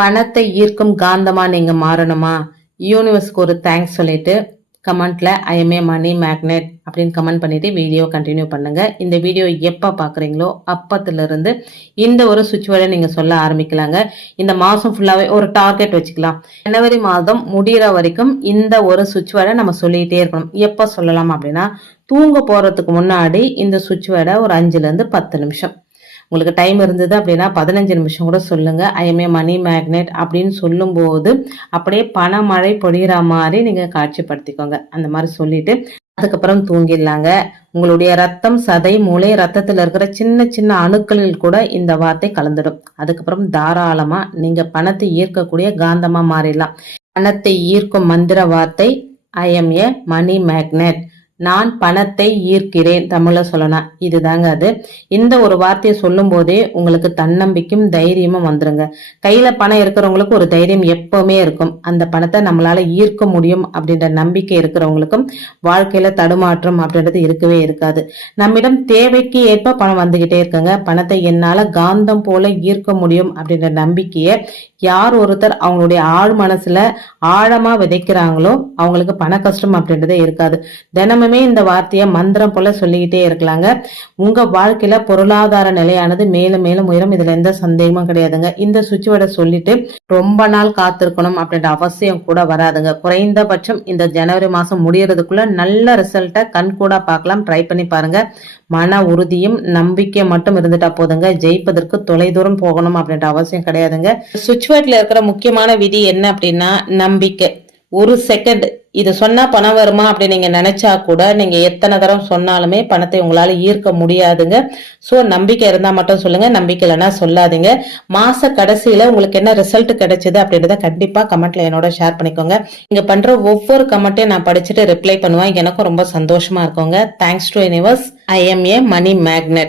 பணத்தை ஈர்க்கும் காந்தமா நீங்க மாறணுமா? யூனிவர்ஸ்க்கு ஒரு தேங்க்ஸ் சொல்லிட்டு கமெண்ட்ல I am a money magnet அப்படின்னு கமெண்ட் பண்ணிட்டு வீடியோ கண்டினியூ பண்ணுங்க. இந்த வீடியோ எப்போ பார்க்குறீங்களோ அப்பத்துல இருந்து இந்த ஒரு சுச்சுவேஷனை நீங்க சொல்ல ஆரம்பிக்கலாங்க. இந்த மாசம் ஃபுல்லாவே ஒரு டார்கெட் வச்சுக்கலாம். ஜனவரி மாதம் முடியிற வரைக்கும் இந்த ஒரு சுச்சுவேடை நம்ம சொல்லிட்டே இருக்கணும். எப்போ சொல்லலாம் அப்படின்னா தூங்க போறதுக்கு முன்னாடி இந்த சுவிட்ச் சுச்சுவேடை ஒரு அஞ்சுல இருந்து பத்து நிமிஷம். உங்களுக்கு டைம் இருந்தது அப்படின்னா பதினஞ்சு நிமிஷம் கூட சொல்லுங்க. ஐஎம்ஏ மணி மேக்னெட் அப்படின்னு சொல்லும்போது அப்படியே பணமழை பொழிகிற மாதிரி நீங்க காட்சிப்படுத்திக்கோங்க. அந்த மாதிரி சொல்லிட்டு அதுக்கப்புறம் தூங்கிடலாங்க. உங்களுடைய ரத்தம் சதை மூளை ரத்தத்தில் இருக்கிற சின்ன சின்ன அணுக்களில் கூட இந்த வார்த்தை கலந்துடும். அதுக்கப்புறம் தாராளமா நீங்க பணத்தை ஈர்க்கக்கூடிய காந்தமா மாறிடலாம். பணத்தை ஈர்க்கும் மந்திர வார்த்தை ஐஎம்ஏ மணி மேக்னெட் நான் பணத்தை ஈர்க்கிறேன் தமிழ சொல்லலாம் இதுதாங்க அது. இந்த ஒரு வார்த்தையை சொல்லும் போதே உங்களுக்கு தன்னம்பிக்கையும் தைரியமும் வந்துருங்க. கையில பணம் இருக்கிறவங்களுக்கு ஒரு தைரியம் எப்பவுமே இருக்கும். அந்த பணத்தை நம்மளால ஈர்க்க முடியும் அப்படின்ற நம்பிக்கை இருக்கிறவங்களுக்கும் வாழ்க்கையில தடுமாற்றம் அப்படின்றது இருக்கவே இருக்காது. நம்மிடம் தேவைக்கு ஏற்ப பணம் வந்துகிட்டே இருக்குங்க. பணத்தை என்னால காந்தம் போல ஈர்க்க முடியும் அப்படின்ற நம்பிக்கையை யார் ஒருத்தர் அவங்களுடைய ஆழ் மனசுல ஆழமா விதைக்கிறாங்களோ அவங்களுக்கு பண கஷ்டம் அப்படின்றதே இருக்காது. தினமும் இந்த வார்த்தையை மந்திரம் போல சொல்லிக்கிட்டே இருக்கலாங்க. உங்க வாழ்க்கையில பொருளாதார நிலையானது மேலும் மேலும் உயரும். இதுல எந்த சந்தேகமும் கிடையாதுங்க. இந்த சுவிட்சோட சொல்லிட்டு ரொம்ப நாள் காத்திருக்கணும் அப்படின்ற அவசியம் கூட வராதுங்க. குறைந்தபட்சம் இந்த ஜனவரி மாசம் முடியறதுக்குள்ள நல்ல ரிசல்ட்டை கண் கூட பார்க்கலாம். ட்ரை பண்ணி பாருங்க. மன உறுதியும் நம்பிக்கை மட்டும் இருந்துட்டா போதுங்க. ஜெயிப்பதற்கு தொலைதூரம் போகணும் அப்படின்ற அவசியம் கிடையாதுங்க. சுவிட்ச்வேர்ட்ல இருக்கிற முக்கியமான விதி என்ன அப்படின்னா நம்பிக்கை. ஒரு செகண்ட் இது சொன்னா பணம் வருமா அப்படி நீங்க நினைச்சா கூட நீங்க எத்தனை தரம் சொன்னாலுமே பணத்தை உங்களால ஈர்க்க முடியாதுங்க. சோ நம்பிக்கை இருந்தா மட்டும் சொல்லுங்க. நம்பிக்கை இல்லைன்னா சொல்லாதீங்க. மாச கடைசியில உங்களுக்கு என்ன ரிசல்ட் கிடைச்சது அப்படின்றத கண்டிப்பா கமெண்ட்ல என்னோட ஷேர் பண்ணிக்கோங்க. இங்கே பண்ற ஒவ்வொரு கமெண்ட்டையும் நான் படிச்சுட்டு ரிப்ளை பண்ணுவேன். எனக்கும் ரொம்ப சந்தோஷமா இருக்குங்க. Thanks to universe I am a money magnet